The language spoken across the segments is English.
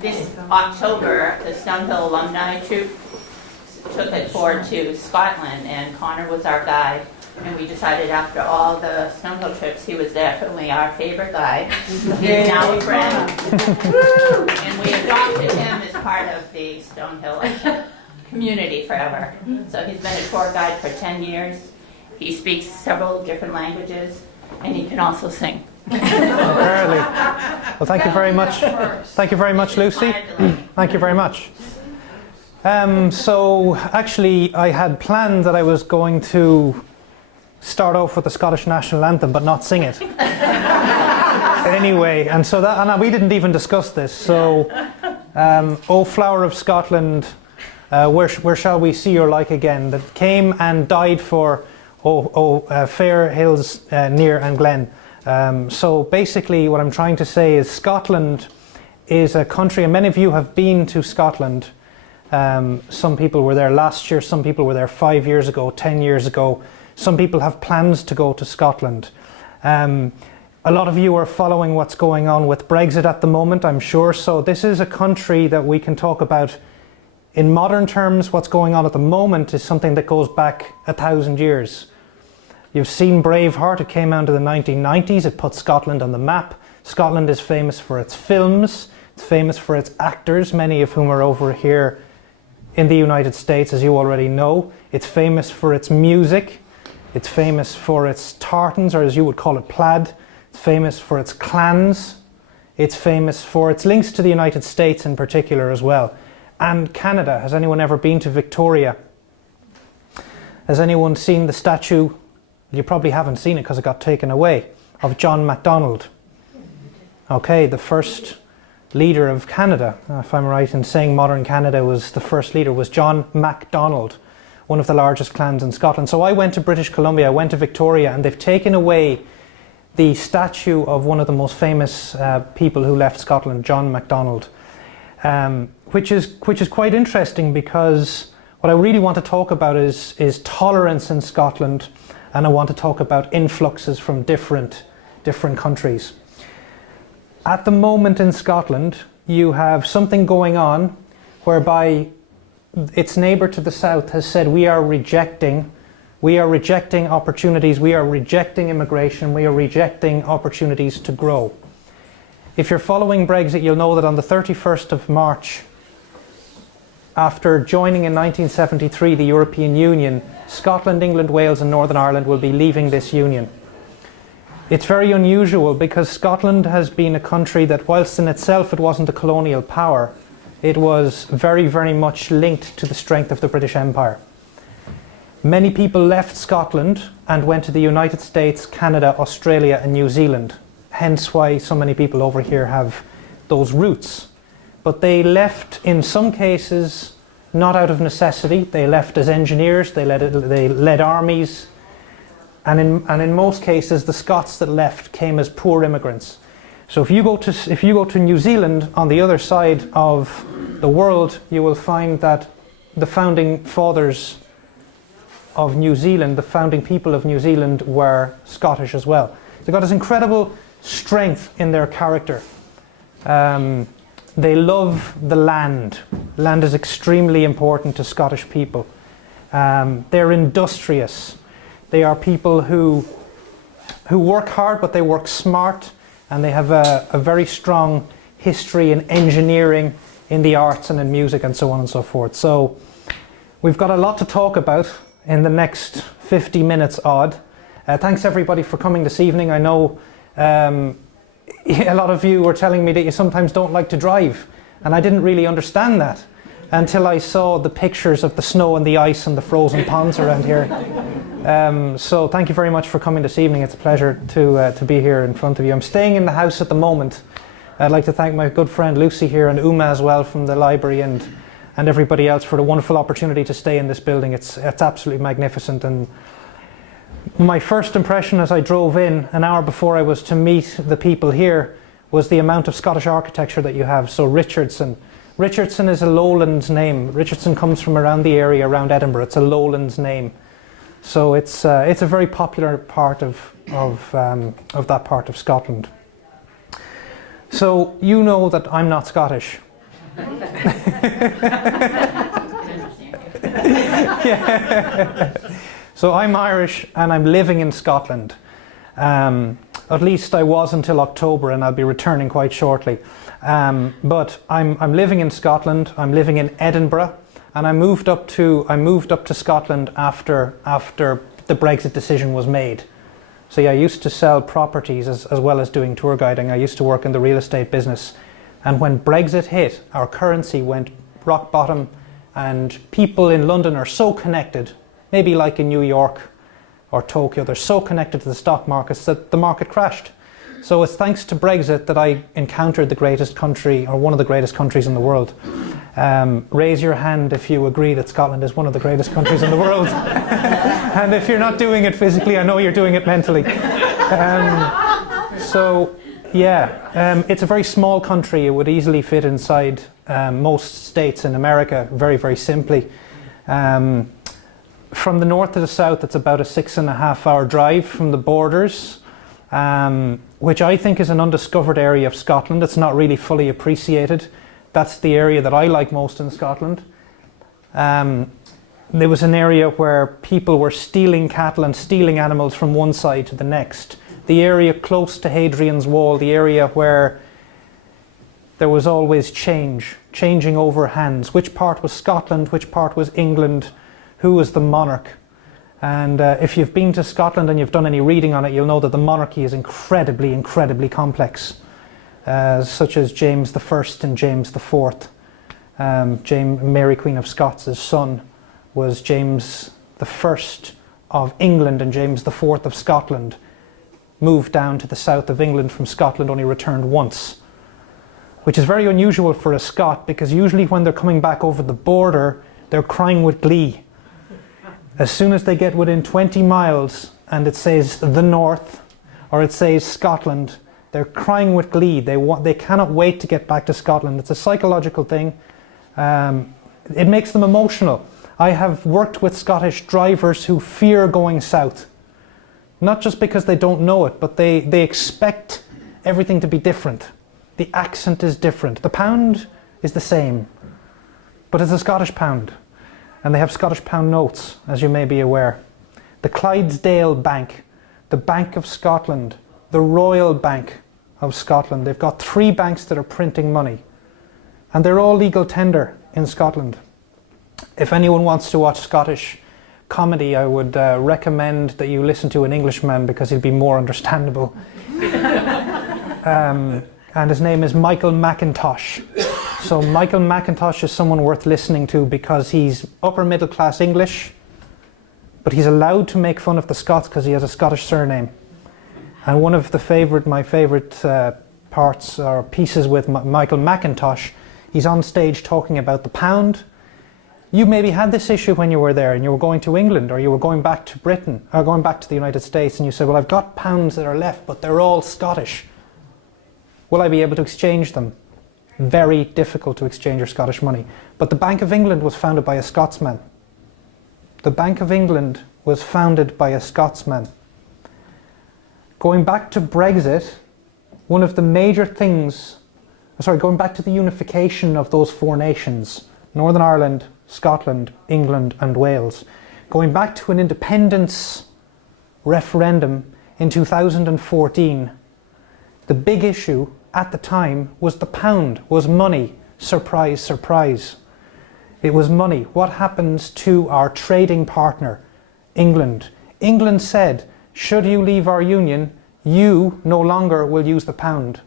This October, the Stonehill Alumni Troop took a tour to Scotland, and Conor was our guide. And we decided after all the Stonehill trips, he was definitely our favorite guide. He's now a friend. And we adopted him as part of the Stonehill community forever. So he's been a tour guide for 10 years. He speaks several different languages, and he can also sing. Apparently. Well, thank you very much. Thank you very much, Lucy. Thank you very much. So actually, I had planned that I was going to start off with the Scottish national anthem, but not sing it. Anyway, and so that, and we didn't even discuss this. So, "O Flower of Scotland, where shall we see your like again?" That came and died for fair hills near and glen. So basically what I'm trying to say is Scotland is a country, and many of you have been to Scotland. Some people were there last year, some people were there 5 years ago, 10 years ago. Some people have plans to go to Scotland. A lot of you are following what's going on with Brexit at the moment, I'm sure. So this is a country that we can talk about in modern terms. What's going on at the moment is something that goes back 1,000 years. You've seen Braveheart, it came out in the 1990s, it put Scotland on the map. Scotland is famous for its films, it's famous for its actors, many of whom are over here in the United States, as you already know. It's famous for its music, it's famous for its tartans, or as you would call it, plaid. It's famous for its clans, it's famous for its links to the United States in particular as well. And Canada. Has anyone ever been to Victoria? Has anyone seen the statue? You probably haven't seen it because it got taken away, of John MacDonald. Okay, the first leader of Canada, if I'm right in saying modern Canada was the first leader, was John MacDonald, one of the largest clans in Scotland. So I went to British Columbia, I went to Victoria, and they've taken away the statue of one of the most famous people who left Scotland, John MacDonald, which is quite interesting, because what I really want to talk about is tolerance in Scotland. And I want to talk about influxes from different countries. At the moment in Scotland, you have something going on whereby its neighbour to the south has said we are rejecting opportunities, we are rejecting immigration, we are rejecting opportunities to grow. If you're following Brexit, you'll know that on the 31st of March, after joining in 1973 the European Union, Scotland, England, Wales and Northern Ireland will be leaving this union. It's very unusual because Scotland has been a country that, whilst in itself it wasn't a colonial power, it was very, very much linked to the strength of the British Empire. Many people left Scotland and went to the United States, Canada, Australia and New Zealand. Hence why so many people over here have those roots. But they left, in some cases, not out of necessity. They left as engineers, they led armies, and in most cases the Scots that left came as poor immigrants. So if you go to New Zealand, on the other side of the world, you will find that the founding fathers of New Zealand, the founding people of New Zealand, were Scottish as well. They've got this incredible strength in their character. They love the land. Land is extremely important to Scottish people. They're industrious. They are people who work hard, but they work smart, and they have a very strong history in engineering, in the arts and in music and so on and so forth. So we've got a lot to talk about in the next 50 minutes odd. Thanks everybody for coming this evening. I know a lot of you were telling me that you sometimes don't like to drive, and I didn't really understand that until I saw the pictures of the snow and the ice and the frozen ponds around here. So thank you very much for coming this evening. It's a pleasure to be here in front of you. I'm staying in the house at the moment. I'd like to thank my good friend Lucy here and Uma as well from the library, and everybody else for the wonderful opportunity to stay in this building. It's absolutely magnificent. And my first impression as I drove in an hour before I was to meet the people here was the amount of Scottish architecture that you have. So Richardson is a lowlands name. Richardson comes from around the area around Edinburgh. It's a lowlands name. So it's a very popular part of that part of Scotland. So you know that I'm not Scottish. Interesting. Yeah. So I'm Irish and I'm living in Scotland. At least I was until October, and I'll be returning quite shortly. But I'm living in Scotland. I'm living in Edinburgh, and I moved up to Scotland after the Brexit decision was made. So yeah, I used to sell properties as well as doing tour guiding. I used to work in the real estate business, and when Brexit hit, our currency went rock bottom, and people in London are so connected, maybe like in New York or Tokyo, they're so connected to the stock markets that the market crashed. So it's thanks to Brexit that I encountered the greatest country, or one of the greatest countries in the world. Raise your hand if you agree that Scotland is one of the greatest countries in the world. And if you're not doing it physically, I know you're doing it mentally. It's a very small country. It would easily fit inside most states in America very, very simply. From the north to the south, it's about a 6.5-hour drive from the borders, which I think is an undiscovered area of Scotland. It's not really fully appreciated. That's the area that I like most in Scotland. There was an area where people were stealing cattle and stealing animals from one side to the next. The area close to Hadrian's Wall, the area where there was always changing over hands. Which part was Scotland, which part was England, who was the monarch? And if you've been to Scotland and you've done any reading on it, you'll know that the monarchy is incredibly, incredibly complex, such as James I and James IV. Mary Queen of Scots' son was James I of England, and James IV of Scotland moved down to the south of England from Scotland, only returned once, which is very unusual for a Scot, because usually when they're coming back over the border, they're crying with glee. As soon as they get within 20 miles and it says the north, or it says Scotland, they're crying with glee. They cannot wait to get back to Scotland. It's a psychological thing. It makes them emotional. I have worked with Scottish drivers who fear going south. Not just because they don't know it, but they expect everything to be different. The accent is different. The pound is the same, but it's a Scottish pound. And they have Scottish pound notes, as you may be aware. The Clydesdale Bank, the Bank of Scotland, the Royal Bank of Scotland. They've got 3 banks that are printing money. And they're all legal tender in Scotland. If anyone wants to watch Scottish comedy, I would recommend that you listen to an Englishman, because he'll be more understandable. And his name is Michael McIntosh. So Michael McIntosh is someone worth listening to, because he's upper middle class English, but he's allowed to make fun of the Scots because he has a Scottish surname. And one of my favourite parts or pieces with Michael McIntosh, he's on stage talking about the pound. You maybe had this issue when you were there and you were going to England, or you were going back to Britain, or going back to the United States, and you said, well, I've got pounds that are left, but they're all Scottish. Will I be able to exchange them? Very difficult to exchange your Scottish money. But the Bank of England was founded by a Scotsman. The Bank of England was founded by a Scotsman. Going back to Brexit, one of the major things, going back to the unification of those 4 nations, Northern Ireland, Scotland, England and Wales, going back to an independence referendum in 2014, the big issue at the time was the pound, was money. Surprise, surprise. It was money. What happens to our trading partner, England? England said, should you leave our union, you no longer will use the pound.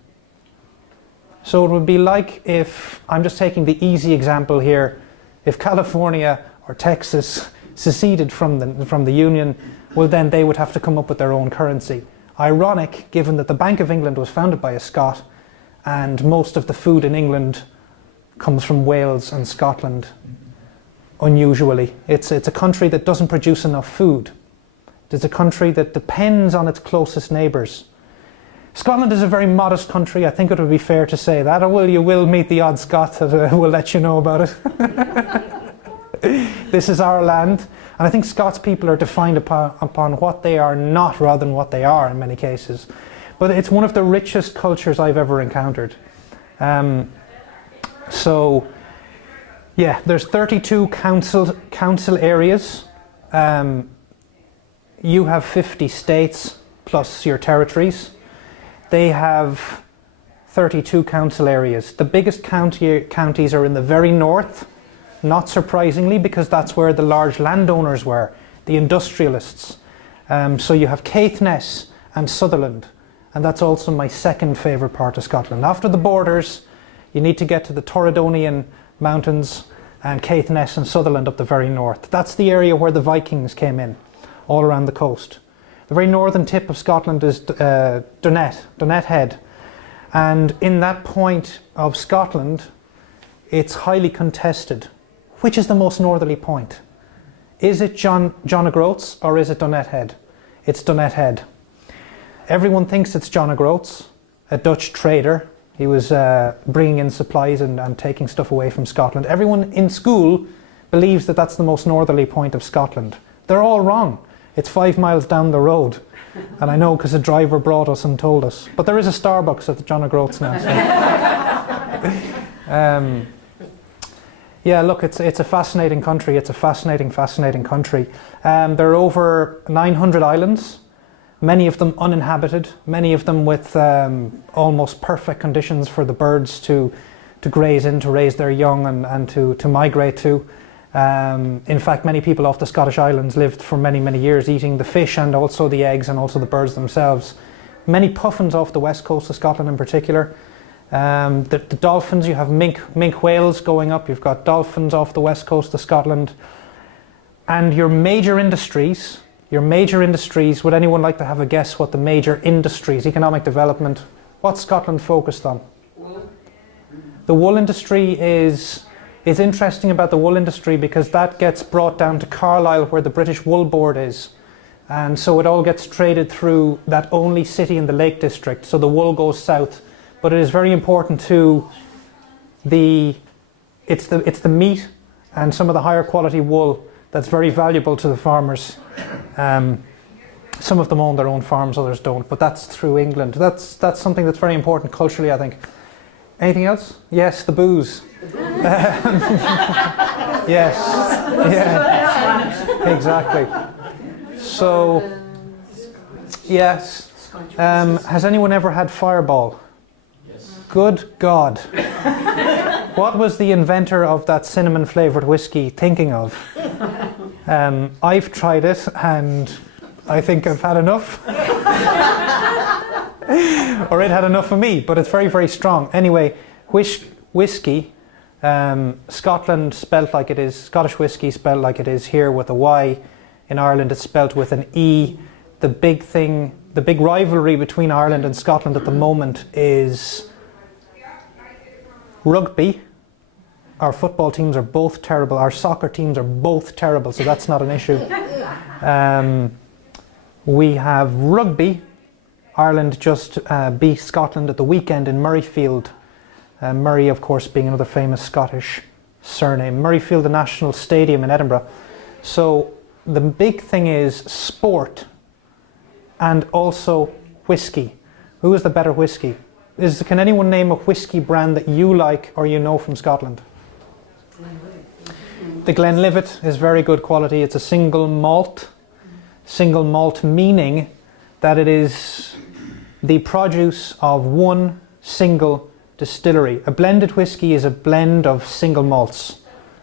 So it would be like if, I'm just taking the easy example here, if California or Texas seceded from the union, well then they would have to come up with their own currency. Ironic, given that the Bank of England was founded by a Scot, and most of the food in England comes from Wales and Scotland, unusually. It's a country that doesn't produce enough food. It's a country that depends on its closest neighbours. Scotland is a very modest country. I think it would be fair to say that. Or you will meet the odd Scot that will let you know about it. This is our land. And I think Scots people are defined upon what they are not rather than what they are in many cases. But it's one of the richest cultures I've ever encountered. So, yeah, there's 32 council areas. You have 50 states plus your territories. They have 32 council areas. The biggest counties are in the very north, not surprisingly, because that's where the large landowners were, the industrialists. So you have Caithness and Sutherland, and that's also my second favourite part of Scotland. After the borders, you need to get to the Torridonian Mountains and Caithness and Sutherland up the very north. That's the area where the Vikings came in, all around the coast. The very northern tip of Scotland is Dunnet Head. And in that point of Scotland, it's highly contested. Which is the most northerly point? Is it John O'Groats or is it Dunnet Head? It's Dunnet Head. Everyone thinks it's John O'Groats, a Dutch trader. He was bringing in supplies and taking stuff away from Scotland. Everyone in school believes that that's the most northerly point of Scotland. They're all wrong. It's 5 miles down the road. And I know because a driver brought us and told us. But there is a Starbucks at the John O'Groats now. So. Yeah, look, it's a fascinating country. It's a fascinating country. There are over 900 islands, many of them uninhabited, many of them with almost perfect conditions for the birds to graze in, to raise their young and to migrate to. In fact, many people off the Scottish Islands lived for many, many years eating the fish and also the eggs and also the birds themselves. Many puffins off the west coast of Scotland in particular. The dolphins, you have minke whales going up, you've got dolphins off the west coast of Scotland. And your major industries, would anyone like to have a guess what the major industries, economic development, what's Scotland focused on? Wool. The wool industry is interesting about the wool industry because that gets brought down to Carlisle where the British Wool Board is. And so it all gets traded through that only city in the Lake District, so the wool goes south. But it is very important to it's the meat and some of the higher quality wool that's very valuable to the farmers. Some of them own their own farms, others don't, but that's through England. That's something that's very important culturally, I think. Anything else? Yes, the booze. Yes, yeah, exactly. So, yes. Has anyone ever had Fireball? Good God. What was the inventor of that cinnamon flavoured whiskey thinking of? I've tried it and I think I've had enough. Or it had enough of me, but it's very, very strong. Anyway, whiskey, Scotland spelt like it is, Scottish whiskey spelt like it is here with a Y. In Ireland it's spelt with an E. The big rivalry between Ireland and Scotland at the moment is rugby. Our football teams are both terrible. Our soccer teams are both terrible, so that's not an issue. We have rugby. Ireland just beat Scotland at the weekend in Murrayfield. Murray, of course, being another famous Scottish surname. Murrayfield, the national stadium in Edinburgh. So the big thing is sport and also whiskey. Who is the better whiskey? Can anyone name a whiskey brand that you like or you know from Scotland? The Glenlivet is very good quality. It's a single malt. Single malt meaning that it is the produce of one single distillery. A blended whiskey is a blend of single malts.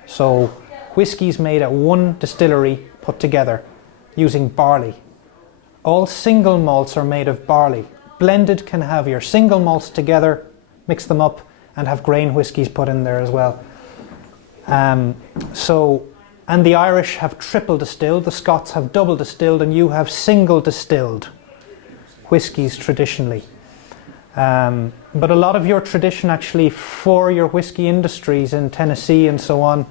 So whiskey is made at one distillery put together using barley. All single malts are made of barley. Blended can have your single malts together, mix them up, and have grain whiskies put in there as well. And the Irish have triple distilled, the Scots have double distilled, and you have single distilled whiskies traditionally. But a lot of your tradition actually for your whiskey industries in Tennessee and so on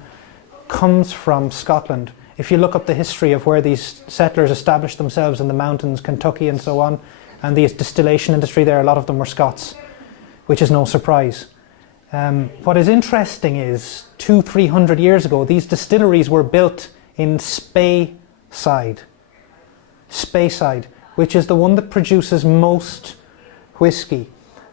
comes from Scotland. If you look up the history of where these settlers established themselves in the mountains, Kentucky and so on, and the distillation industry there, a lot of them were Scots, which is no surprise. What is interesting is 200-300 years ago, these distilleries were built in Speyside, which is the one that produces most whiskey.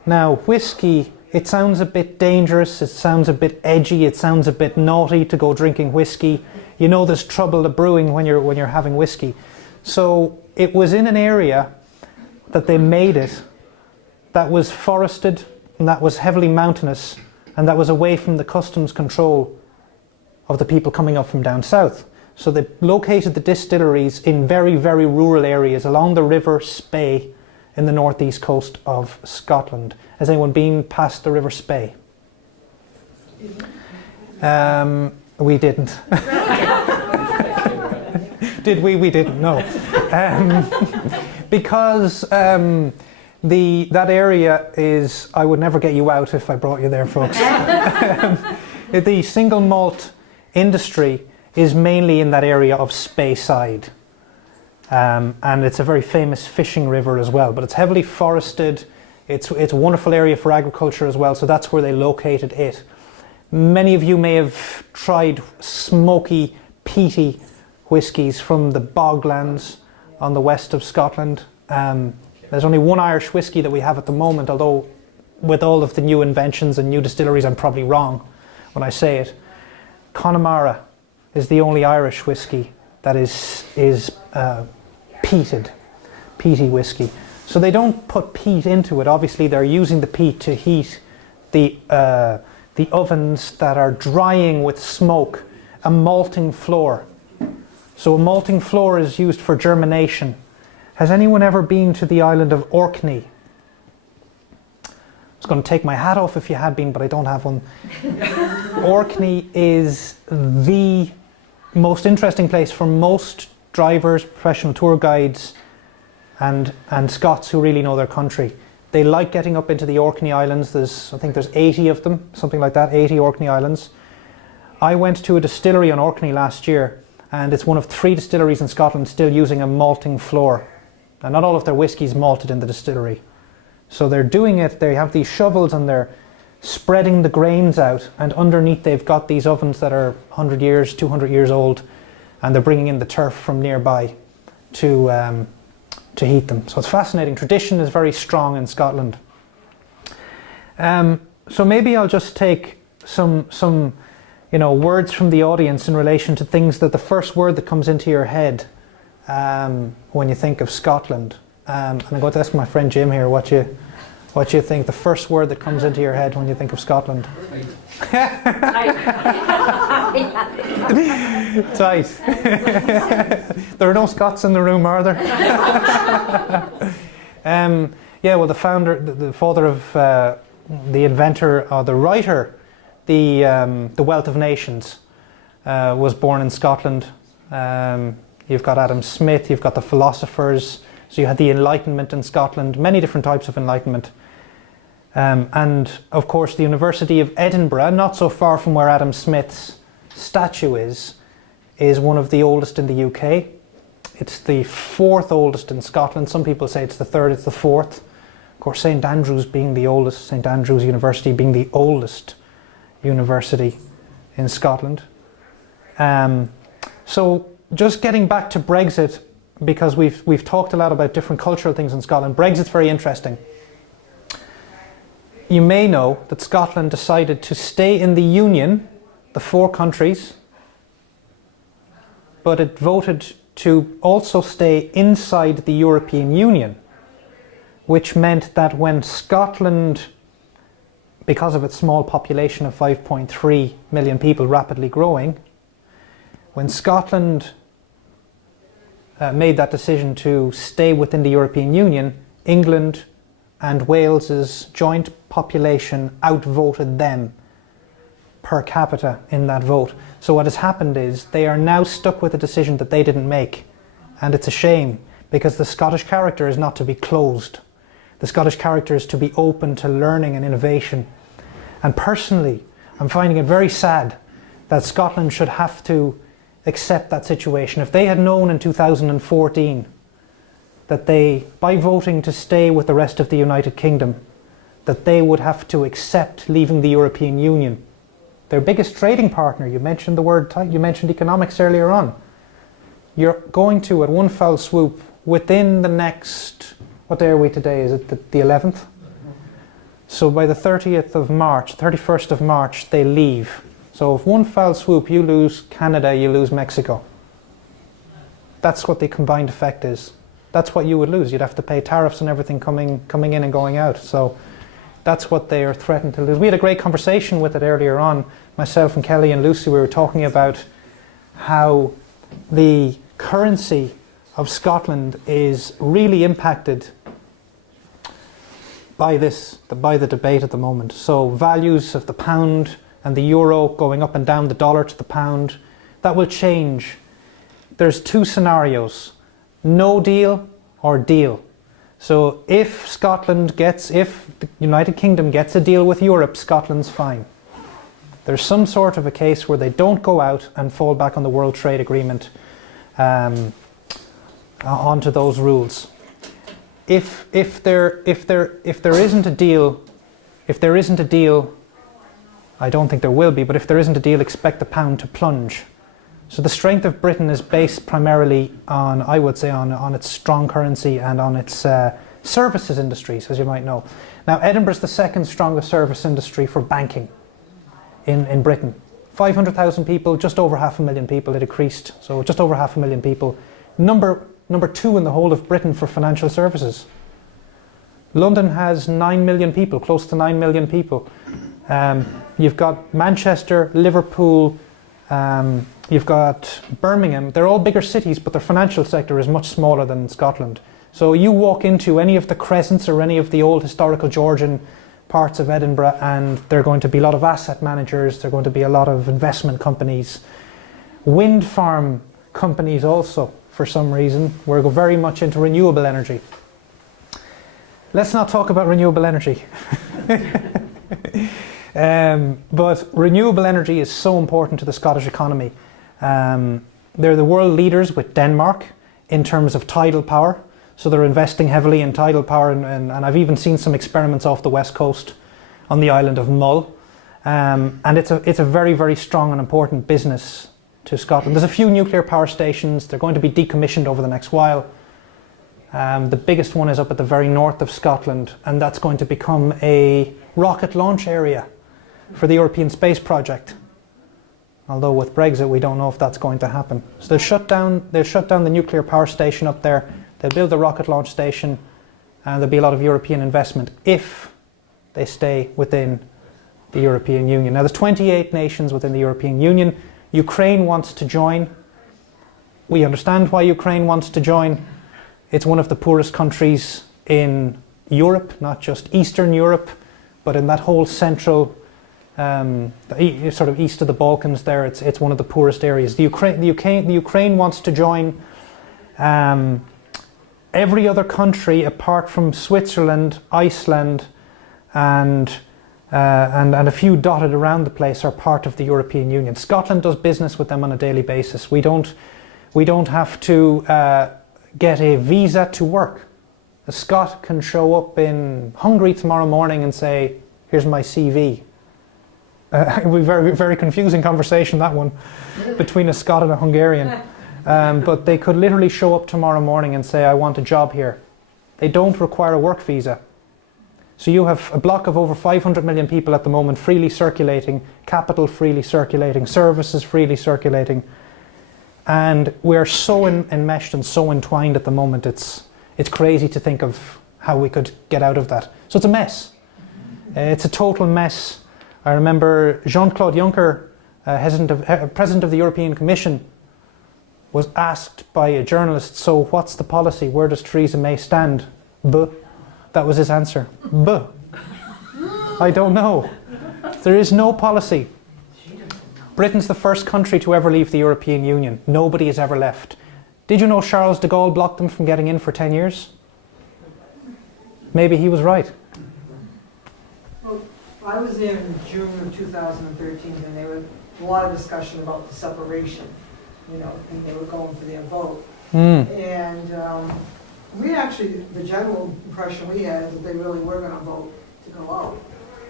Now, whiskey, it sounds a bit dangerous, it sounds a bit edgy, it sounds a bit naughty to go drinking whiskey. You know there's trouble brewing when you're having whiskey. So it was in an area that they made it that was forested and that was heavily mountainous and that was away from the customs control of the people coming up from down south. So they located the distilleries in very, very rural areas along the River Spey in the northeast coast of Scotland. Has anyone been past the River Spey? We didn't. Did we? We didn't, no. Because that area is, I would never get you out if I brought you there, folks. The single malt industry is mainly in that area of Speyside. And it's a very famous fishing river as well, but it's heavily forested. It's a wonderful area for agriculture as well, so that's where they located it. Many of you may have tried smoky, peaty whiskies from the boglands on the west of Scotland. There's only one Irish whiskey that we have at the moment, although with all of the new inventions and new distilleries, I'm probably wrong when I say it. Connemara is the only Irish whiskey that is peaty whiskey. So they don't put peat into it. Obviously, they're using the peat to heat the ovens that are drying with smoke, a malting floor. So a malting floor is used for germination. Has anyone ever been to the island of Orkney? I was going to take my hat off if you had been, but I don't have one. Orkney is the most interesting place for most drivers, professional tour guides, and Scots who really know their country. They like getting up into the Orkney Islands. I think there's 80 of them, something like that, 80 Orkney Islands. I went to a distillery on Orkney last year, and it's one of 3 distilleries in Scotland still using a malting floor. And not all of their whiskey's malted in the distillery. So they're doing it, they have these shovels and they're spreading the grains out, and underneath they've got these ovens that are 100 years, 200 years old, and they're bringing in the turf from nearby to heat them. So it's fascinating. Tradition is very strong in Scotland. So maybe I'll just take some words from the audience in relation to things that the first word that comes into your head when you think of Scotland. And I'm going to ask my friend Jim here what you think the first word that comes into your head when you think of Scotland. Tight. There are no Scots in the room, are there? Well, the founder, the father of the inventor, or the writer, the Wealth of Nations, was born in Scotland. You've got Adam Smith, you've got the philosophers, so you had the Enlightenment in Scotland, many different types of Enlightenment. And of course the University of Edinburgh, not so far from where Adam Smith's statue is one of the oldest in the UK. It's the 4th oldest in Scotland. Some people say it's the 3rd, it's the 4th. Of course, St Andrews being the oldest, St Andrews University being the oldest university in Scotland. So just getting back to Brexit, because we've talked a lot about different cultural things in Scotland. Brexit's very interesting. You may know that Scotland decided to stay in the Union, the 4 countries, but it voted to also stay inside the European Union, which meant that when Scotland, because of its small population of 5.3 million people rapidly growing, when Scotland made that decision to stay within the European Union, England and Wales's joint population outvoted them per capita in that vote. So what has happened is they are now stuck with a decision that they didn't make, and it's a shame, because the Scottish character is not to be closed. The Scottish character is to be open to learning and innovation. And personally, I'm finding it very sad that Scotland should have to accept that situation. If they had known in 2014 that they, by voting to stay with the rest of the United Kingdom, that they would have to accept leaving the European Union, their biggest trading partner, you mentioned the word, you mentioned economics earlier on, you're going to, at one foul swoop, within the next, what day are we today, is it the 11th? So by the 30th of March, 31st of March, they leave. So if one foul swoop, you lose Canada, you lose Mexico. That's what the combined effect is. That's what you would lose. You'd have to pay tariffs and everything coming in and going out. So that's what they are threatened to lose. We had a great conversation with it earlier on. Myself and Kelly and Lucy, we were talking about how the currency of Scotland is really impacted by the debate at the moment. So values of the pound and the euro going up and down, the dollar to the pound, that will change. There's two scenarios, no deal or deal. So if the United Kingdom gets a deal with Europe, Scotland's fine. There's some sort of a case where they don't go out and fall back on the World Trade Agreement onto those rules. If there isn't a deal, I don't think there will be, but if there isn't a deal, expect the pound to plunge. So the strength of Britain is based primarily on, I would say, on its strong currency and on its services industries, as you might know. Now, Edinburgh's the second strongest service industry for banking in Britain. 500,000 people, just over 500,000 people, it decreased, so just over 500,000 people. Number two in the whole of Britain for financial services. London has 9 million people, close to 9 million people. You've got Manchester, Liverpool, you've got Birmingham. They're all bigger cities, but their financial sector is much smaller than Scotland. So you walk into any of the crescents or any of the old historical Georgian parts of Edinburgh, and there are going to be a lot of asset managers, there are going to be a lot of investment companies, wind farm companies also, for some reason. We're very much into renewable energy. Let's not talk about renewable energy. But renewable energy is so important to the Scottish economy. They're the world leaders with Denmark in terms of tidal power. So they're investing heavily in tidal power, and I've even seen some experiments off the west coast on the island of Mull. And it's a very, very strong and important business to Scotland. There's a few nuclear power stations. They're going to be decommissioned over the next while. The biggest one is up at the very north of Scotland, and that's going to become a rocket launch area for the European Space Project. Although with Brexit, we don't know if that's going to happen. So they'll shut down the nuclear power station up there. They'll build the rocket launch station, and there'll be a lot of European investment if they stay within the European Union. Now, there's 28 nations within the European Union. Ukraine wants to join. We understand why Ukraine wants to join. It's one of the poorest countries in Europe, not just Eastern Europe, but in that whole central, sort of east of the Balkans there. It's one of the poorest areas. The Ukraine wants to join. Every other country apart from Switzerland, Iceland, and a few dotted around the place are part of the European Union. Scotland does business with them on a daily basis. We don't have to get a visa to work. A Scot can show up in Hungary tomorrow morning and say, "Here's my CV." It would be a very, very confusing conversation, that one, between a Scot and a Hungarian. But they could literally show up tomorrow morning and say, "I want a job here." They don't require a work visa. So you have a block of over 500 million people at the moment freely circulating, capital freely circulating, services freely circulating. And we're so enmeshed and so entwined at the moment, it's crazy to think of how we could get out of that. So it's a mess. It's a total mess. I remember Jean-Claude Juncker, President of the European Commission, was asked by a journalist, "So what's the policy? Where does Theresa May stand?" Buh. That was his answer. Buh. I don't know. There is no policy. Britain's the first country to ever leave the European Union. Nobody has ever left. Did you know Charles de Gaulle blocked them from getting in for 10 years? Maybe he was right. Well, I was in June of 2013, and there was a lot of discussion about the separation, and they were going for their vote. And we actually, the general impression we had is that they really were going to vote to go out,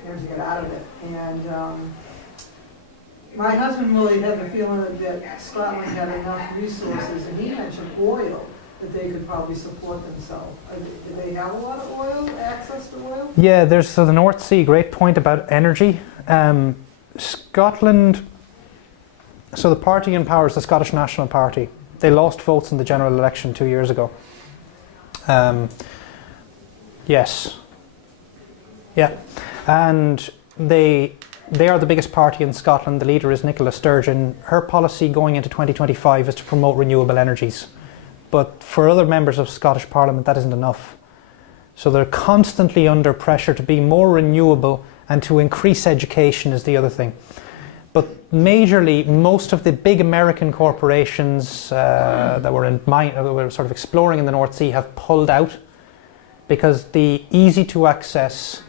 to get out of it. And my husband really had the feeling that Scotland had enough resources, and he mentioned oil, that they could probably support themselves. Do they have a lot of oil, access to oil? Yeah, there's so the North Sea. Great point about energy. Scotland. So the party in power is the Scottish National Party. They lost votes in the general election 2 years ago. Yes. Yeah, and they are the biggest party in Scotland. The leader is Nicola Sturgeon. Her policy going into 2025 is to promote renewable energies. But for other members of Scottish Parliament, that isn't enough. So they're constantly under pressure to be more renewable and to increase education is the other thing. But majorly, most of the big American corporations that were sort of exploring in the North Sea have pulled out because the easy to access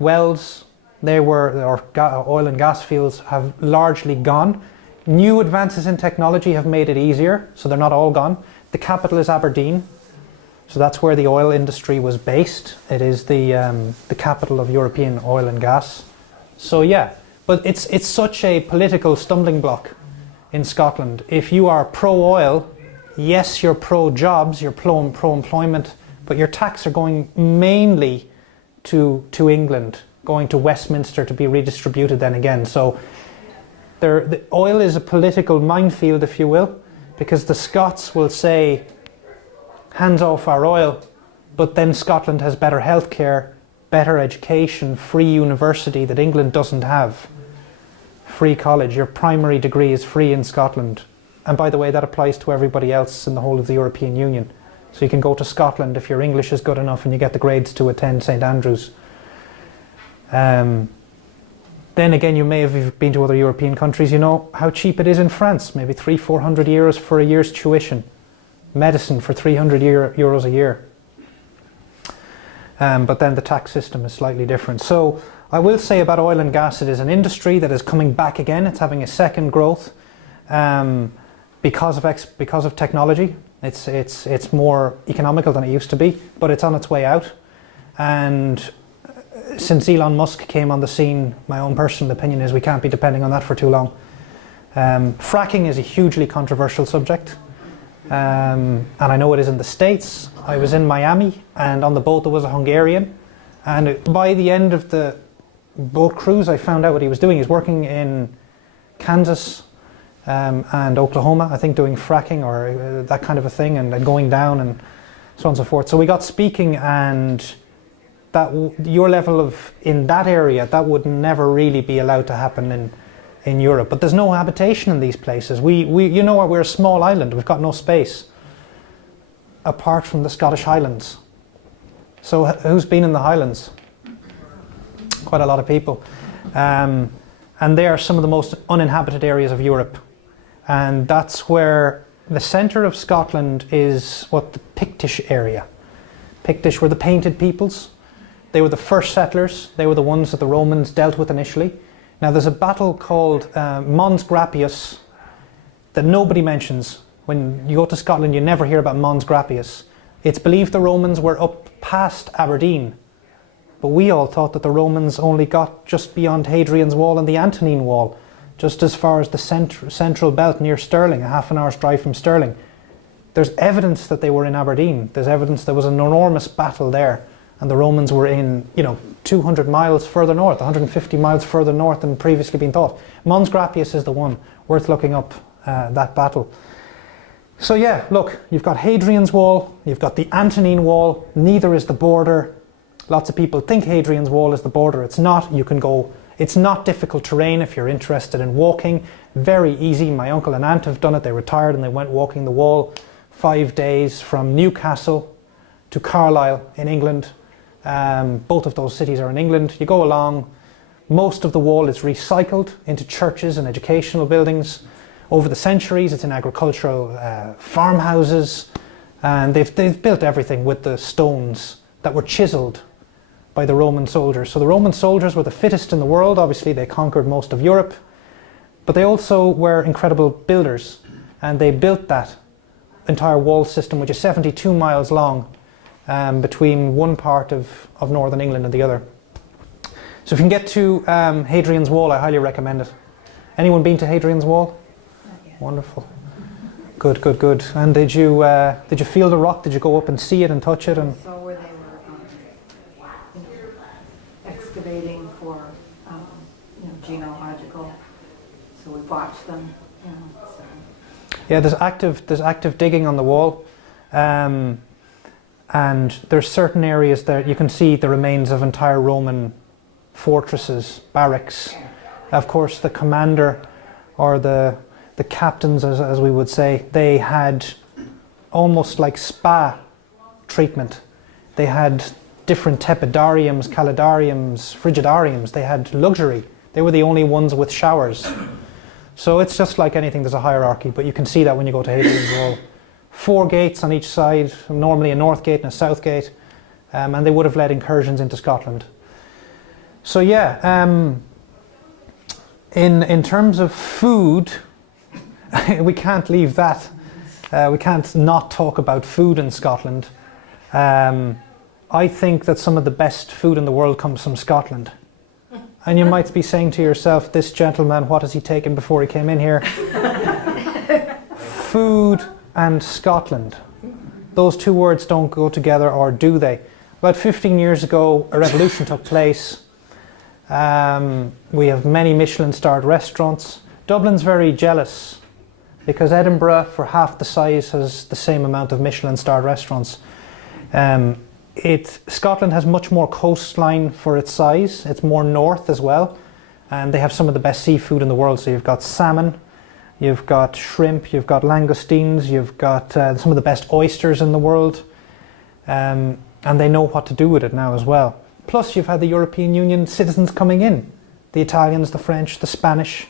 wells, oil and gas fields have largely gone. New advances in technology have made it easier, so they're not all gone. The capital is Aberdeen, so that's where the oil industry was based. It is the capital of European oil and gas. So yeah, but it's such a political stumbling block in Scotland. If you are pro-oil, yes, you're pro-jobs, you're pro-employment, but your tax are going mainly to England, going to Westminster to be redistributed then again. So the oil is a political minefield, if you will, because the Scots will say, hands off our oil, but then Scotland has better healthcare, better education, free university that England doesn't have. Free college, your primary degree is free in Scotland. And by the way, that applies to everybody else in the whole of the European Union. So you can go to Scotland if your English is good enough and you get the grades to attend St Andrews. Then again, you may have been to other European countries, you know how cheap it is in France, maybe 300-400 euros for a year's tuition. Medicine for 300 euros a year. But then the tax system is slightly different. So I will say about oil and gas, it is an industry that is coming back again. It's having a second growth because of technology. It's more economical than it used to be, but it's on its way out. And since Elon Musk came on the scene, my own personal opinion is we can't be depending on that for too long. Fracking is a hugely controversial subject. And I know it is in the States. I was in Miami and on the boat there was a Hungarian, and by the end of the boat cruise I found out what he was doing. He's working in Kansas and Oklahoma, I think, doing fracking or that kind of a thing, and going down and so on and so forth. So we got speaking, and that your level of in that area, that would never really be allowed to happen in Europe. But there's no habitation in these places. We you know what, we're a small island. We've got no space apart from the Scottish Highlands. So who's been in the Highlands? Quite a lot of people. And they are some of the most uninhabited areas of Europe. And that's where the centre of Scotland is what the Pictish area. Pictish were the painted peoples. They were the first settlers. They were the ones that the Romans dealt with initially. Now there's a battle called Mons Grappius that nobody mentions. When you go to Scotland, you never hear about Mons Grappius. It's believed the Romans were up past Aberdeen, but we all thought that the Romans only got just beyond Hadrian's Wall and the Antonine Wall, just as far as the central belt near Stirling, a half an hour's drive from Stirling. There's evidence that they were in Aberdeen. There's evidence there was an enormous battle there, and the Romans were in, 200 miles further north, 150 miles further north than previously been thought. Mons Grappius is the one, worth looking up, that battle. So yeah, look, you've got Hadrian's Wall, you've got the Antonine Wall, neither is the border. Lots of people think Hadrian's Wall is the border. It's not. You can go, it's not difficult terrain if you're interested in walking. Very easy. My uncle and aunt have done it. They retired and they went walking the wall 5 days from Newcastle to Carlisle in England. Both of those cities are in England. You go along, most of the wall is recycled into churches and educational buildings. Over the centuries, it's in agricultural farmhouses, and they've built everything with the stones that were chiselled by the Roman soldiers. So the Roman soldiers were the fittest in the world. Obviously, they conquered most of Europe, but they also were incredible builders, and they built that entire wall system, which is 72 miles long, between one part of northern England and the other. So if you can get to Hadrian's Wall, I highly recommend it. Anyone been to Hadrian's Wall? Wonderful. Good, good, good. And did you feel the rock? Did you go up and see it and touch it? And So where they were excavating for genealogical, so we watched them. So. yeah, there's active digging on the wall, and there's certain areas that you can see the remains of entire Roman fortresses, barracks. Of course, the commander or the captains, as we would say, they had almost like spa treatment. They had different tepidariums, calidariums, frigidariums. They had luxury. They were the only ones with showers. So it's just like anything, there's a hierarchy, but you can see that when you go to Hadrian's Wall. 4 gates on each side, normally a north gate and a south gate, and they would have led incursions into Scotland. So yeah, in terms of food, we can't leave that. We can't not talk about food in Scotland. I think that some of the best food in the world comes from Scotland. And you might be saying to yourself, this gentleman, what has he taken before he came in here? Food and Scotland. Those two words don't go together, or do they? About 15 years ago, a revolution took place. We have many Michelin-starred restaurants. Dublin's very jealous because Edinburgh, for half the size, has the same amount of Michelin-starred restaurants. Scotland has much more coastline for its size. It's more north as well, and they have some of the best seafood in the world. So you've got salmon, you've got shrimp, you've got langoustines, you've got some of the best oysters in the world, and they know what to do with it now as well. Plus you've had the European Union citizens coming in, the Italians, the French, the Spanish,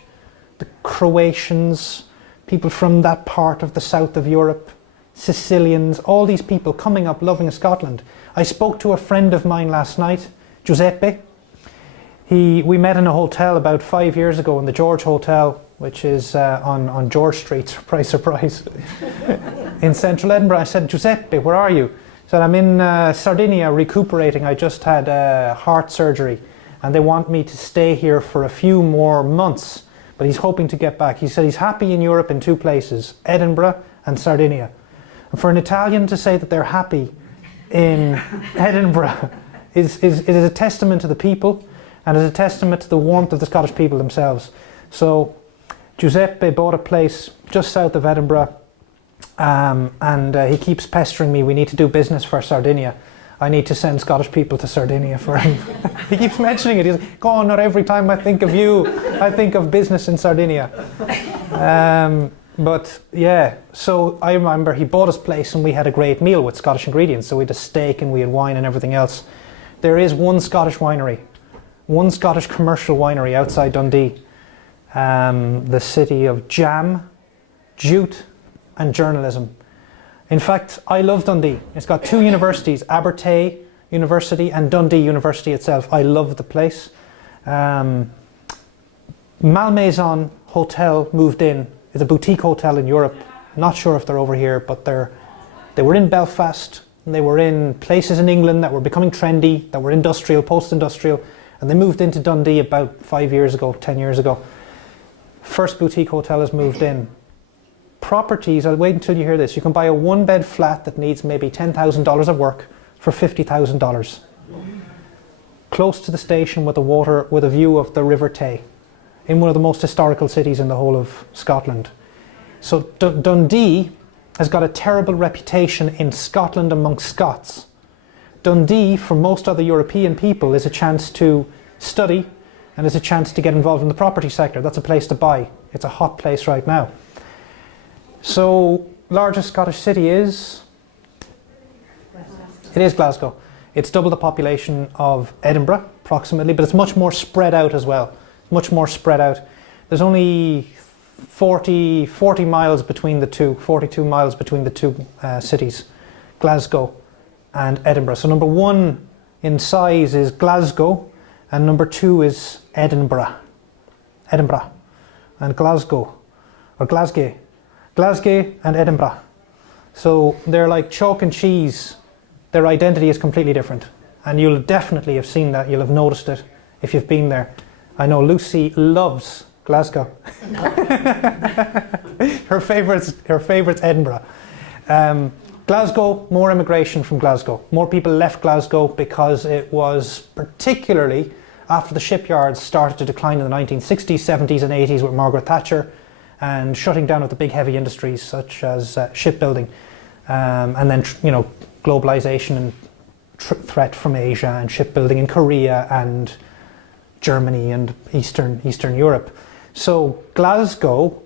the Croatians, people from that part of the south of Europe, Sicilians, all these people coming up loving Scotland. I spoke to a friend of mine last night, Giuseppe. We met in a hotel about 5 years ago in the George Hotel, which is on George Street, surprise, surprise, in central Edinburgh. I said, Giuseppe, where are you? He said, I'm in Sardinia recuperating. I just had heart surgery and they want me to stay here for a few more months, but he's hoping to get back. He said he's happy in Europe in 2 places, Edinburgh and Sardinia. And for an Italian to say that they're happy in Edinburgh is a testament to the people, and is a testament to the warmth of the Scottish people themselves. So Giuseppe bought a place just south of Edinburgh, and he keeps pestering me, we need to do business for Sardinia. I need to send Scottish people to Sardinia for him. He keeps mentioning it. He's like, Conor, every time I think of you, I think of business in Sardinia. But yeah, so I remember he bought his place and we had a great meal with Scottish ingredients. So we had a steak and we had wine and everything else. There is one Scottish winery, one Scottish commercial winery outside Dundee. The city of jam, jute and journalism. In fact, I love Dundee. It's got 2 universities, Abertay University and Dundee University itself. I love the place. Malmaison Hotel moved in. It's a boutique hotel in Europe. Not sure if they're over here, but they were in Belfast, and they were in places in England that were becoming trendy, that were industrial, post-industrial, and they moved into Dundee about 5 years ago, 10 years ago. First boutique hotel has moved in. Properties, I'll wait until you hear this, you can buy a 1-bed flat that needs maybe $10,000 of work for $50,000. Close to the station with a view of the River Tay, in one of the most historical cities in the whole of Scotland. So Dundee has got a terrible reputation in Scotland amongst Scots. Dundee, for most other European people, is a chance to study and is a chance to get involved in the property sector. That's a place to buy. It's a hot place right now. So, largest Scottish city is? It is Glasgow. It's double the population of Edinburgh, approximately, but it's much more spread out as well. Much more spread out. There's only 40 miles between the two, 42 miles between the two cities, Glasgow and Edinburgh. So number 1 in size is Glasgow, and number 2 is Edinburgh. Edinburgh and Glasgow, or Glasgow. Glasgow and Edinburgh. So they're like chalk and cheese. Their identity is completely different. And you'll definitely have seen that, you'll have noticed it if you've been there. I know Lucy loves Glasgow. Her favourite's Edinburgh. Glasgow, more immigration from Glasgow. More people left Glasgow because it was particularly after the shipyards started to decline in the 1960s, 70s and 80s with Margaret Thatcher and shutting down of the big heavy industries such as shipbuilding. And then, globalisation and threat from Asia and shipbuilding in Korea and Germany and Eastern Europe. So Glasgow,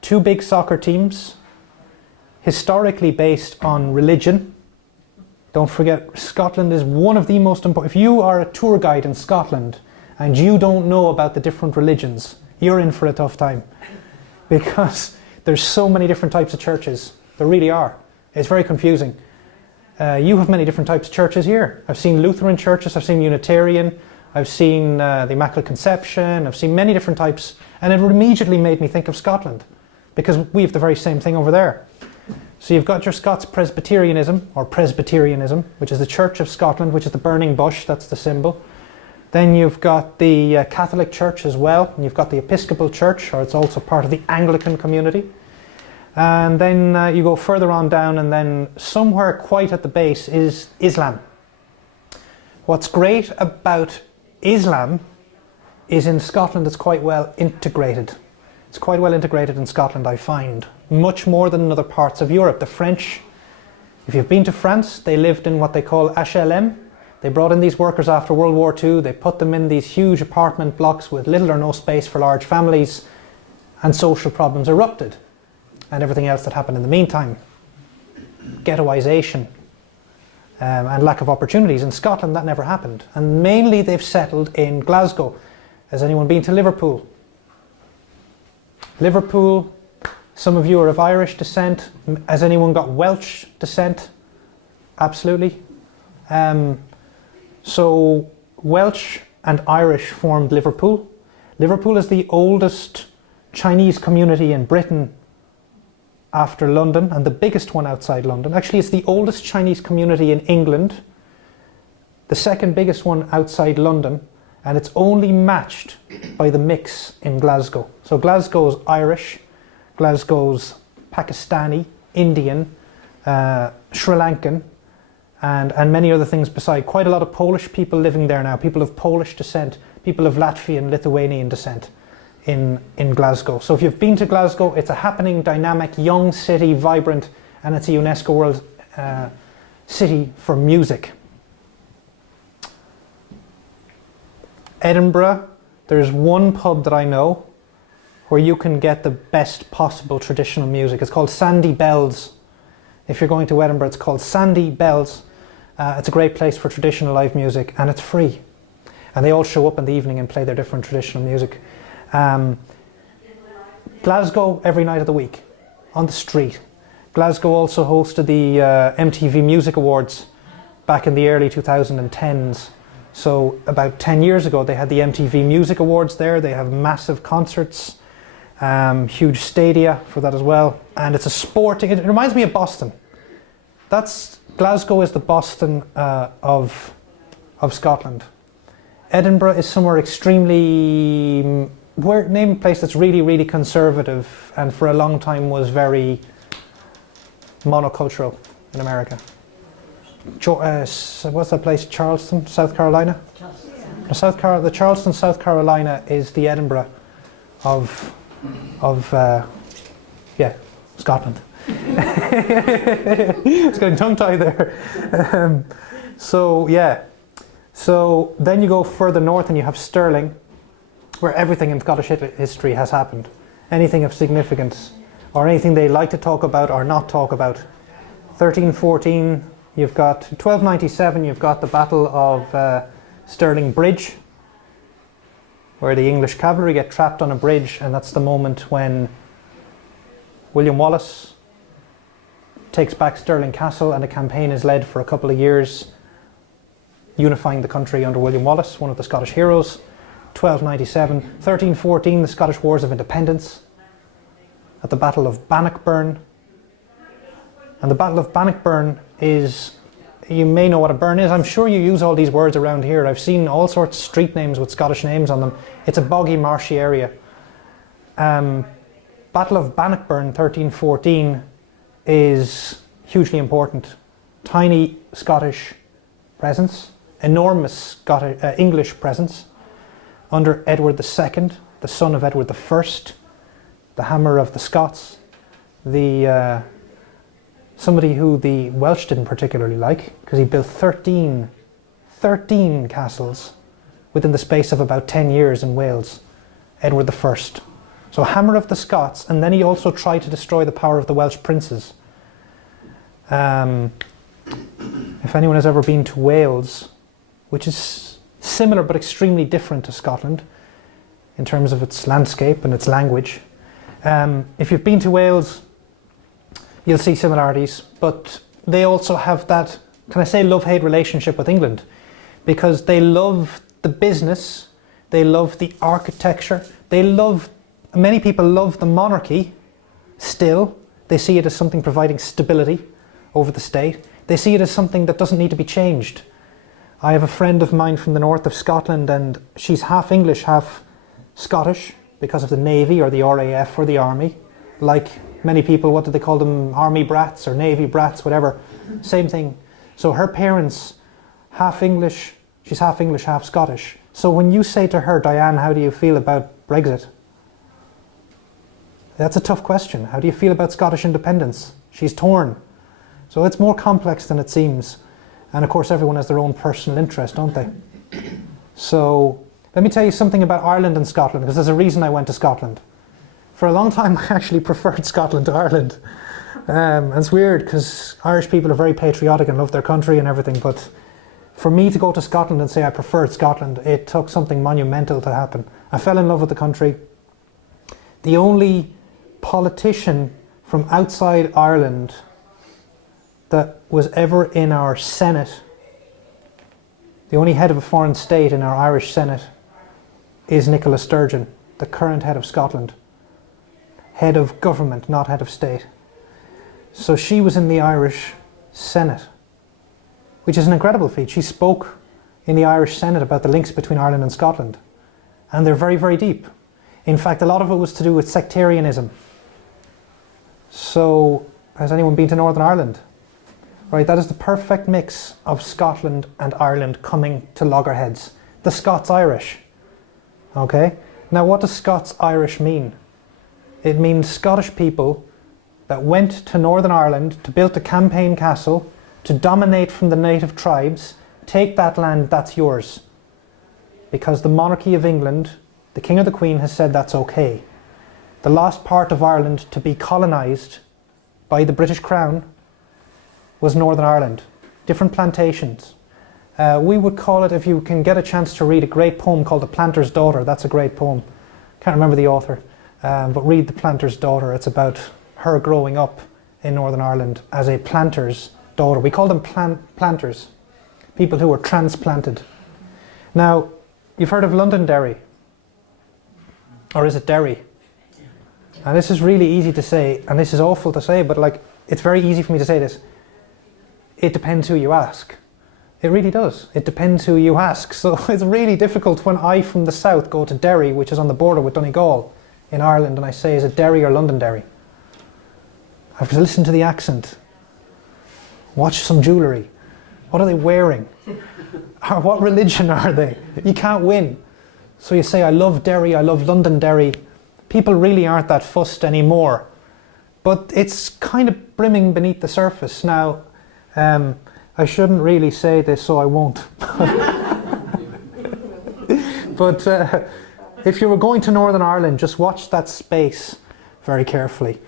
two big soccer teams, historically based on religion. Don't forget, Scotland is one of the most important. If you are a tour guide in Scotland and you don't know about the different religions, you're in for a tough time because there's so many different types of churches. There really are. It's very confusing. You have many different types of churches here. I've seen Lutheran churches, I've seen Unitarian, I've seen the Immaculate Conception, I've seen many different types, and it immediately made me think of Scotland because we have the very same thing over there. So you've got your Scots Presbyterianism, or Presbyterianism, which is the Church of Scotland, which is the burning bush, that's the symbol. Then you've got the Catholic Church as well, and you've got the Episcopal Church, or it's also part of the Anglican community. And then you go further on down, and then somewhere quite at the base is Islam. What's great about Islam is in Scotland it's quite well integrated. It's quite well integrated in Scotland, I find. Much more than in other parts of Europe. The French, if you've been to France, they lived in what they call HLM. They brought in these workers after World War II. They put them in these huge apartment blocks with little or no space for large families, and social problems erupted. And everything else that happened in the meantime. Ghettoisation and lack of opportunities. In Scotland that never happened. And mainly they've settled in Glasgow. Has anyone been to Liverpool? Liverpool, some of you are of Irish descent. Has anyone got Welsh descent? Absolutely. So Welsh and Irish formed Liverpool. Liverpool is the oldest Chinese community in Britain after London, and the biggest one outside London. Actually, it's the oldest Chinese community in England, the second biggest one outside London, and it's only matched by the mix in Glasgow. So Glasgow's Irish, Glasgow's Pakistani, Indian, Sri Lankan, and many other things beside. Quite a lot of Polish people living there now, people of Polish descent, people of Latvian, Lithuanian descent in Glasgow. So if you've been to Glasgow, it's a happening, dynamic, young city, vibrant, and it's a UNESCO World City for music. Edinburgh, there's one pub that I know where you can get the best possible traditional music. It's called Sandy Bells. If you're going to Edinburgh, it's called Sandy Bells. It's a great place for traditional live music, and it's free. And they all show up in the evening and play their different traditional music. Glasgow every night of the week, on the street. Glasgow also hosted the MTV Music Awards back in the early 2010s. So about 10 years ago they had the MTV Music Awards there. They have massive concerts, huge stadia for that as well. And it's a sporting, it reminds me of Boston. Glasgow is the Boston of Scotland. Edinburgh is somewhere extremely, name a place that's really, really conservative and for a long time was very monocultural in America. What's that place? Charleston, South Carolina? The Charleston, South Carolina is the Edinburgh of Scotland. It's getting tongue-tied there. So then you go further north and you have Stirling, where everything in Scottish history has happened. Anything of significance, or anything they like to talk about or not talk about. 1314, you've got 1297, you've got the Battle of Stirling Bridge, where the English cavalry get trapped on a bridge, and that's the moment when William Wallace takes back Stirling Castle, and a campaign is led for a couple of years, unifying the country under William Wallace, one of the Scottish heroes. 1297, 1314, the Scottish Wars of Independence, at the Battle of Bannockburn. And the Battle of Bannockburn is, you may know what a burn is, I'm sure you use all these words around here. I've seen all sorts of street names with Scottish names on them. It's a boggy, marshy area. Battle of Bannockburn 1314 is hugely important. Tiny Scottish presence, enormous English presence under Edward II, the son of Edward I, the hammer of the Scots, somebody who the Welsh didn't particularly like, because he built 13 castles within the space of about 10 years in Wales, Edward I. So hammer of the Scots, and then he also tried to destroy the power of the Welsh princes. If anyone has ever been to Wales, which is similar but extremely different to Scotland in terms of its landscape and its language, if you've been to Wales, you'll see similarities, but they also have that, can I say, love-hate relationship with England, because they love the business, they love the architecture, many people love the monarchy still. They see it as something providing stability over the state. They see it as something that doesn't need to be changed. I have a friend of mine from the north of Scotland, and she's half English, half Scottish, because of the Navy or the RAF or the Army. Like many people, what do they call them? Army brats or Navy brats, whatever. Same thing. So her parents, half English, she's half English, half Scottish. So when you say to her, Diane, how do you feel about Brexit? That's a tough question. How do you feel about Scottish independence? She's torn. So it's more complex than it seems. And of course everyone has their own personal interest, don't they? So let me tell you something about Ireland and Scotland, because there's a reason I went to Scotland. For a long time I actually preferred Scotland to Ireland. And it's weird because Irish people are very patriotic and love their country and everything, but for me to go to Scotland and say I preferred Scotland, it took something monumental to happen. I fell in love with the country. The only politician from outside Ireland that was ever in our Senate, the only head of a foreign state in our Irish Senate, is Nicola Sturgeon, the current head of Scotland. Head of government, not head of state. So she was in the Irish Senate, which is an incredible feat. She spoke in the Irish Senate about the links between Ireland and Scotland, and they're very, very deep. In fact, a lot of it was to do with sectarianism. So, has anyone been to Northern Ireland? Right, that is the perfect mix of Scotland and Ireland coming to loggerheads. The Scots-Irish. Okay? Now what does Scots-Irish mean? It means Scottish people that went to Northern Ireland to build a campaign castle, to dominate from the native tribes, take that land, that's yours. Because the monarchy of England, the King or the Queen, has said that's okay. The last part of Ireland to be colonised by the British Crown was Northern Ireland. Different plantations. We would call it, if you can get a chance to read a great poem called The Planter's Daughter, that's a great poem. Can't remember the author, but read The Planter's Daughter. It's about her growing up in Northern Ireland as a planter's daughter. We call them planters, people who were transplanted. Now, you've heard of Londonderry, or is it Derry? And this is really easy to say, and this is awful to say, but like, it's very easy for me to say this. It depends who you ask. It really does. It depends who you ask. So it's really difficult when I from the south go to Derry, which is on the border with Donegal in Ireland, and I say, is it Derry or Londonderry? I have to listen to the accent. Watch some jewellery. What are they wearing? Or what religion are they? You can't win. So you say, I love Derry, I love Londonderry. People really aren't that fussed anymore. But it's kind of brimming beneath the surface. Now, I shouldn't really say this, so I won't. But if you were going to Northern Ireland, just watch that space very carefully.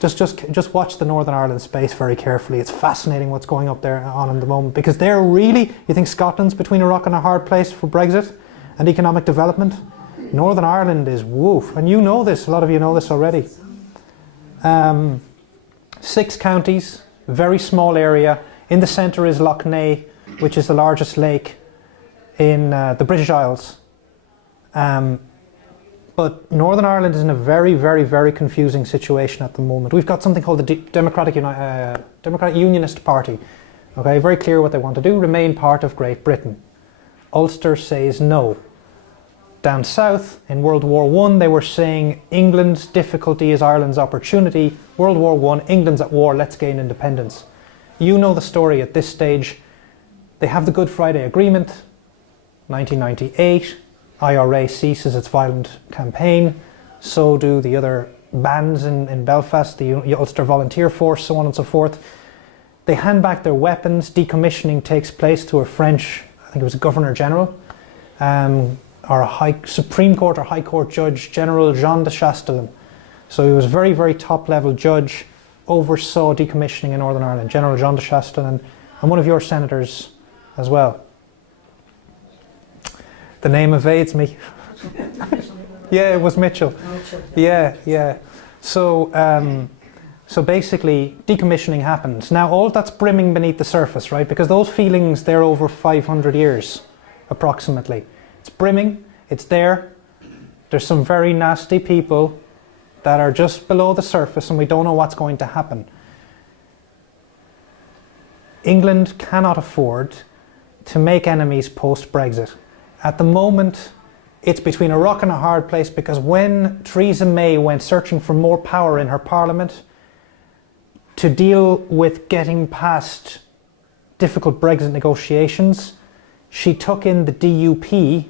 Just watch the Northern Ireland space very carefully. It's fascinating what's going up there on in the moment, because they're really, you think Scotland's between a rock and a hard place for Brexit and economic development? Northern Ireland is woof, and you know this, a lot of you know this already. 6 counties, very small area. In the centre is Lough Neagh, which is the largest lake in the British Isles. But Northern Ireland is in a very, very, very confusing situation at the moment. We've got something called the Democratic Unionist Party. Okay, very clear what they want to do, remain part of Great Britain. Ulster says no. Down south, in World War I, they were saying England's difficulty is Ireland's opportunity. World War I, England's at war, let's gain independence. You know the story at this stage. They have the Good Friday Agreement, 1998. IRA ceases its violent campaign. So do the other bands in Belfast, the Ulster Volunteer Force, so on and so forth. They hand back their weapons. Decommissioning takes place to a French, I think it was a Governor General, or a Supreme Court or High Court Judge, General Jean de Chastelain. So he was a very, very top level judge, oversaw decommissioning in Northern Ireland, General Jean de Chastelain, and one of your senators as well. The name evades me. Yeah, it was Mitchell. Yeah. So, so basically, decommissioning happens. Now, all that's brimming beneath the surface, right? Because those feelings, they're over 500 years, approximately. It's brimming, it's there. There's some very nasty people that are just below the surface and we don't know what's going to happen. England cannot afford to make enemies post-Brexit. At the moment, it's between a rock and a hard place, because when Theresa May went searching for more power in her parliament to deal with getting past difficult Brexit negotiations, she took in the DUP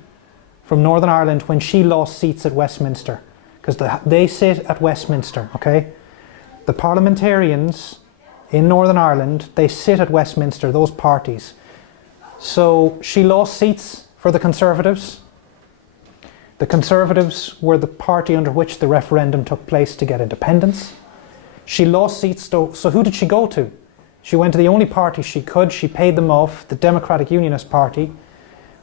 from Northern Ireland when she lost seats at Westminster, because they sit at Westminster, okay? The parliamentarians in Northern Ireland, they sit at Westminster, those parties. So she lost seats for the Conservatives. The Conservatives were the party under which the referendum took place to get independence. She lost seats, so who did she go to? She went to the only party she could. She paid them off, the Democratic Unionist Party,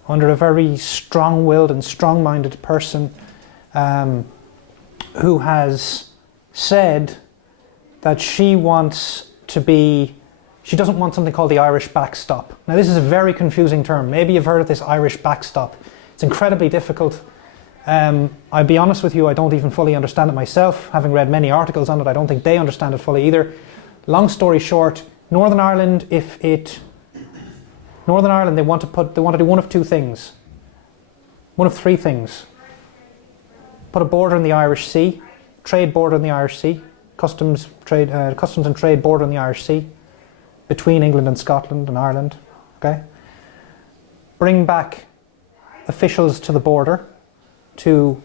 under a very strong-willed and strong-minded person who has said that she doesn't want something called the Irish backstop. Now, this is a very confusing term. Maybe you've heard of this Irish backstop. It's incredibly difficult. I'll be honest with you, I don't even fully understand it myself. Having read many articles on it, I don't think they understand it fully either. Long story short, Northern Ireland, Northern Ireland, they want to do one of two things. One of three things. Put a border in the Irish Sea, trade border in the Irish Sea, customs and trade border in the Irish Sea, between England and Scotland and Ireland, okay? Bring back officials to the border to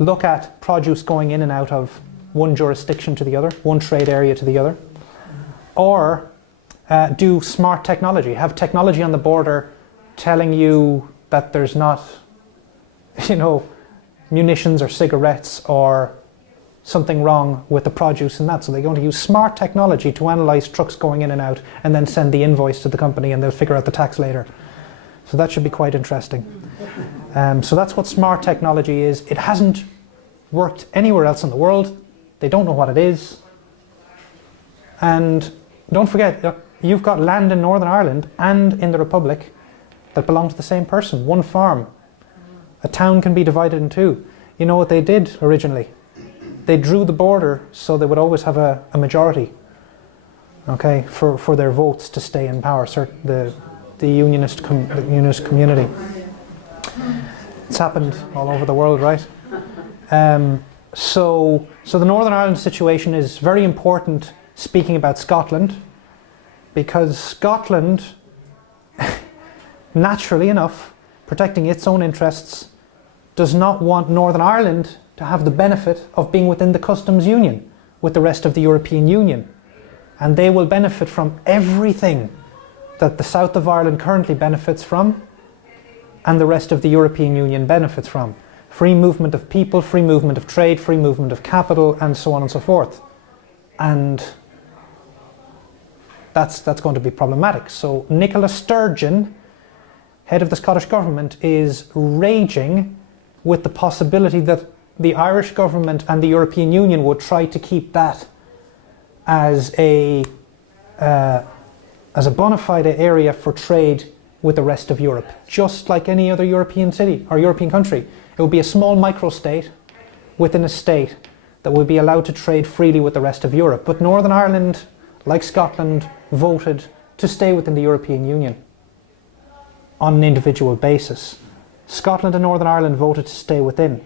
look at produce going in and out of one jurisdiction to the other, one trade area to the other, or do smart technology, have technology on the border telling you that there's not, munitions or cigarettes or something wrong with the produce and that. So they're going to use smart technology to analyse trucks going in and out and then send the invoice to the company and they'll figure out the tax later. So that should be quite interesting. So that's what smart technology is. It hasn't worked anywhere else in the world. They don't know what it is. And don't forget, you've got land in Northern Ireland and in the Republic that belong to the same person, one farm. A town can be divided in two. You know what they did originally? They drew the border so they would always have a majority, okay, for their votes to stay in power, the unionist community. It's happened all over the world, right? So the Northern Ireland situation is very important, speaking about Scotland, because Scotland, naturally enough, protecting its own interests, does not want Northern Ireland to have the benefit of being within the customs union with the rest of the European Union. And they will benefit from everything that the south of Ireland currently benefits from and the rest of the European Union benefits from. Free movement of people, free movement of trade, free movement of capital, and so on and so forth. And that's going to be problematic. So Nicola Sturgeon, head of the Scottish government, is raging with the possibility that the Irish government and the European Union would try to keep that as a bona fide area for trade with the rest of Europe, just like any other European city or European country. It would be a small microstate within a state that would be allowed to trade freely with the rest of Europe. But Northern Ireland, like Scotland, voted to stay within the European Union on an individual basis. Scotland and Northern Ireland voted to stay within.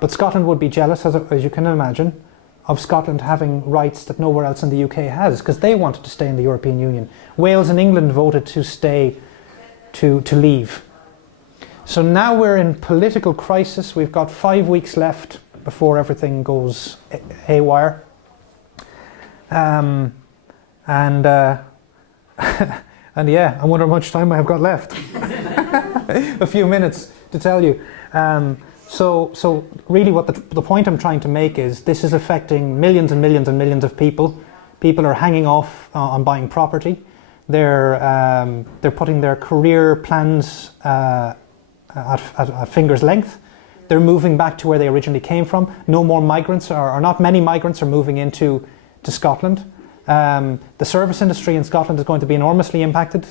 But Scotland would be jealous, as you can imagine, of Scotland having rights that nowhere else in the UK has, because they wanted to stay in the European Union. Wales and England voted to stay, to leave. So now we're in political crisis. We've got 5 weeks left before everything goes haywire. And yeah, I wonder how much time I have got left. A few minutes to tell you. So really what the point I'm trying to make is this is affecting millions and millions and millions of people. People are hanging off on buying property. They're putting their career plans at finger's length. They're moving back to where they originally came from. No more migrants, or not many migrants are moving into Scotland. The service industry in Scotland is going to be enormously impacted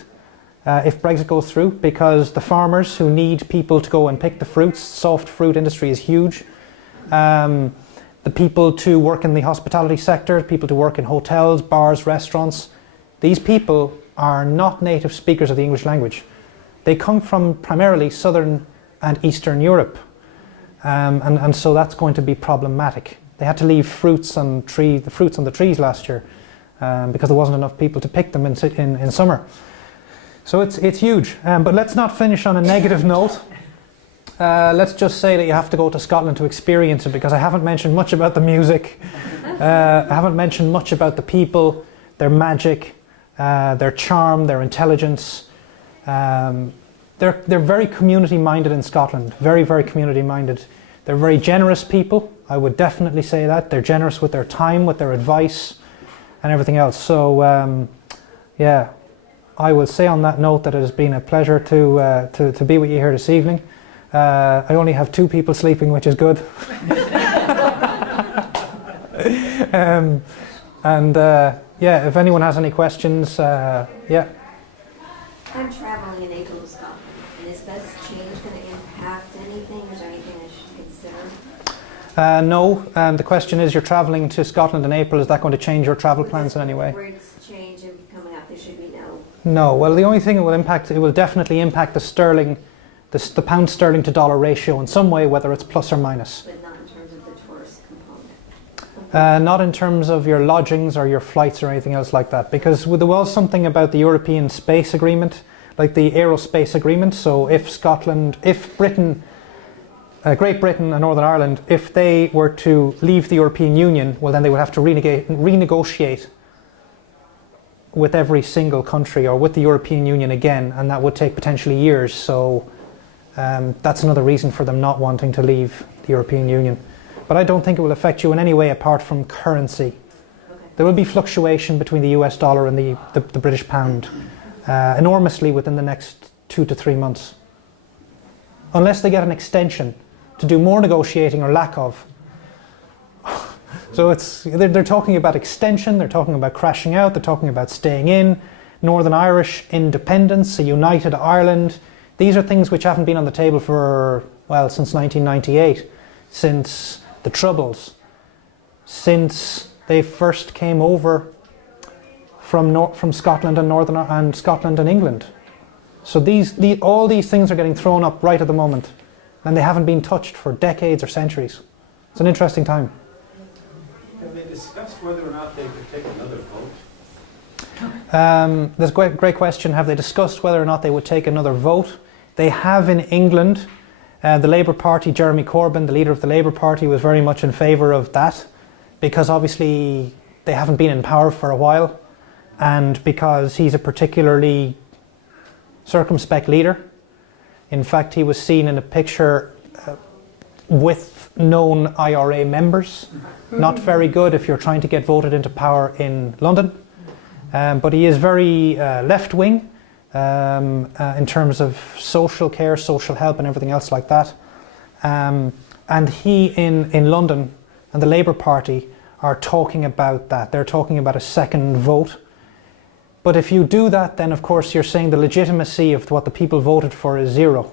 if Brexit goes through, because the farmers who need people to go and pick the fruits, soft fruit industry is huge. The people to work in the hospitality sector, people to work in hotels, bars, restaurants, these people are not native speakers of the English language. They come from primarily Southern and Eastern Europe, and so that's going to be problematic. They had to leave the fruits on the trees last year because there wasn't enough people to pick them in summer. So it's huge. But let's not finish on a negative note. Let's just say that you have to go to Scotland to experience it, because I haven't mentioned much about the music. I haven't mentioned much about the people, their magic, their charm, their intelligence. They're very community minded in Scotland, very, very community minded. They're very generous people, I would definitely say that. They're generous with their time, with their advice and everything else. So yeah, I will say on that note that it has been a pleasure to be with you here this evening. I only have 2 people sleeping, which is good. Yeah, if anyone has any questions, yeah. I'm traveling in April to Scotland, and is this change going to impact anything? Is there anything I should consider? No, the question is, you're travelling to Scotland in April, is that going to change your travel plans in any way? Rates change and coming up, there should be no. No, well the only thing it will definitely impact the sterling, the pound sterling to dollar ratio in some way, whether it's plus or minus. But not in terms of the tourist component. Not in terms of your lodgings or your flights or anything else like that, because there was something about the European Space Agreement, like the Aerospace Agreement. So if Britain, Great Britain and Northern Ireland, if they were to leave the European Union, well then they would have to renegotiate with every single country or with the European Union again, and that would take potentially years. So that's another reason for them not wanting to leave the European Union. But I don't think it will affect you in any way apart from currency. Okay. There will be fluctuation between the US dollar and the British pound enormously within the next 2 to 3 months. Unless they get an extension to do more negotiating or lack of. So they're talking about extension, they're talking about crashing out, they're talking about staying in, Northern Irish independence, a united Ireland. These are things which haven't been on the table since 1998, since the Troubles, since they first came over from Scotland and Scotland and England. So all these things are getting thrown up right at the moment, and they haven't been touched for decades or centuries. It's an interesting time. Have they discussed whether or not they could take another vote? There's a great question. Have they discussed whether or not they would take another vote? They have in England. The Labour Party, Jeremy Corbyn, the leader of the Labour Party, was very much in favour of that, because obviously they haven't been in power for a while, and because he's a particularly circumspect leader. In fact, he was seen in a picture with known IRA members. Not very good if you're trying to get voted into power in London. But he is very left-wing in terms of social care, social help and everything else like that. And he in London and the Labour Party are talking about that. They're talking about a second vote. But if you do that, then of course you're saying the legitimacy of what the people voted for is zero.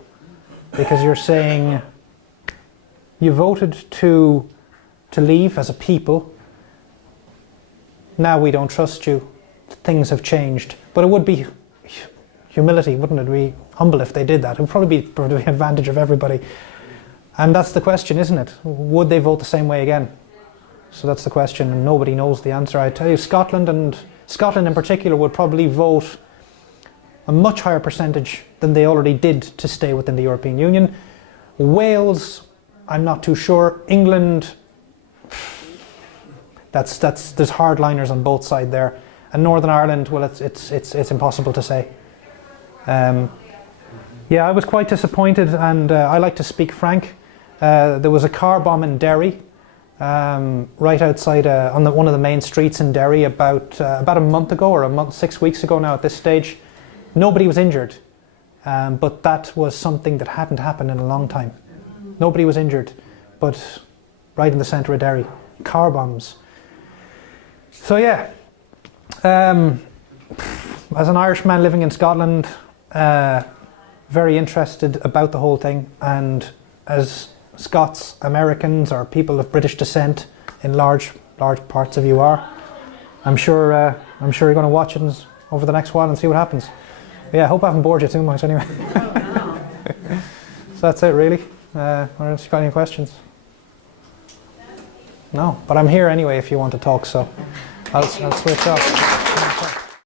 Because you're saying you voted to leave as a people. Now we don't trust you. Things have changed. But it would be humility, wouldn't it? Be humble if they did that. It would probably be for the advantage of everybody. And that's the question, isn't it? Would they vote the same way again? So that's the question, and nobody knows the answer. I tell you, Scotland in particular would probably vote a much higher percentage than they already did to stay within the European Union. Wales, I'm not too sure. England, there's hardliners on both sides there. And Northern Ireland, well, it's impossible to say. Yeah, I was quite disappointed, and I like to speak frank. There was a car bomb in Derry, right outside on one of the main streets in Derry about a month ago, or 6 weeks ago now at this stage. Nobody was injured, but that was something that hadn't happened in a long time. Nobody was injured, but right in the centre of Derry, car bombs. So yeah, as an Irishman living in Scotland, very interested about the whole thing, and as Scots, Americans, or people of British descent in large parts of you are, I'm sure you're going to watch it over the next while and see what happens. But yeah, I hope I haven't bored you too much anyway. So that's it really. Unless you've got any questions. No, but I'm here anyway if you want to talk, so I'll switch off.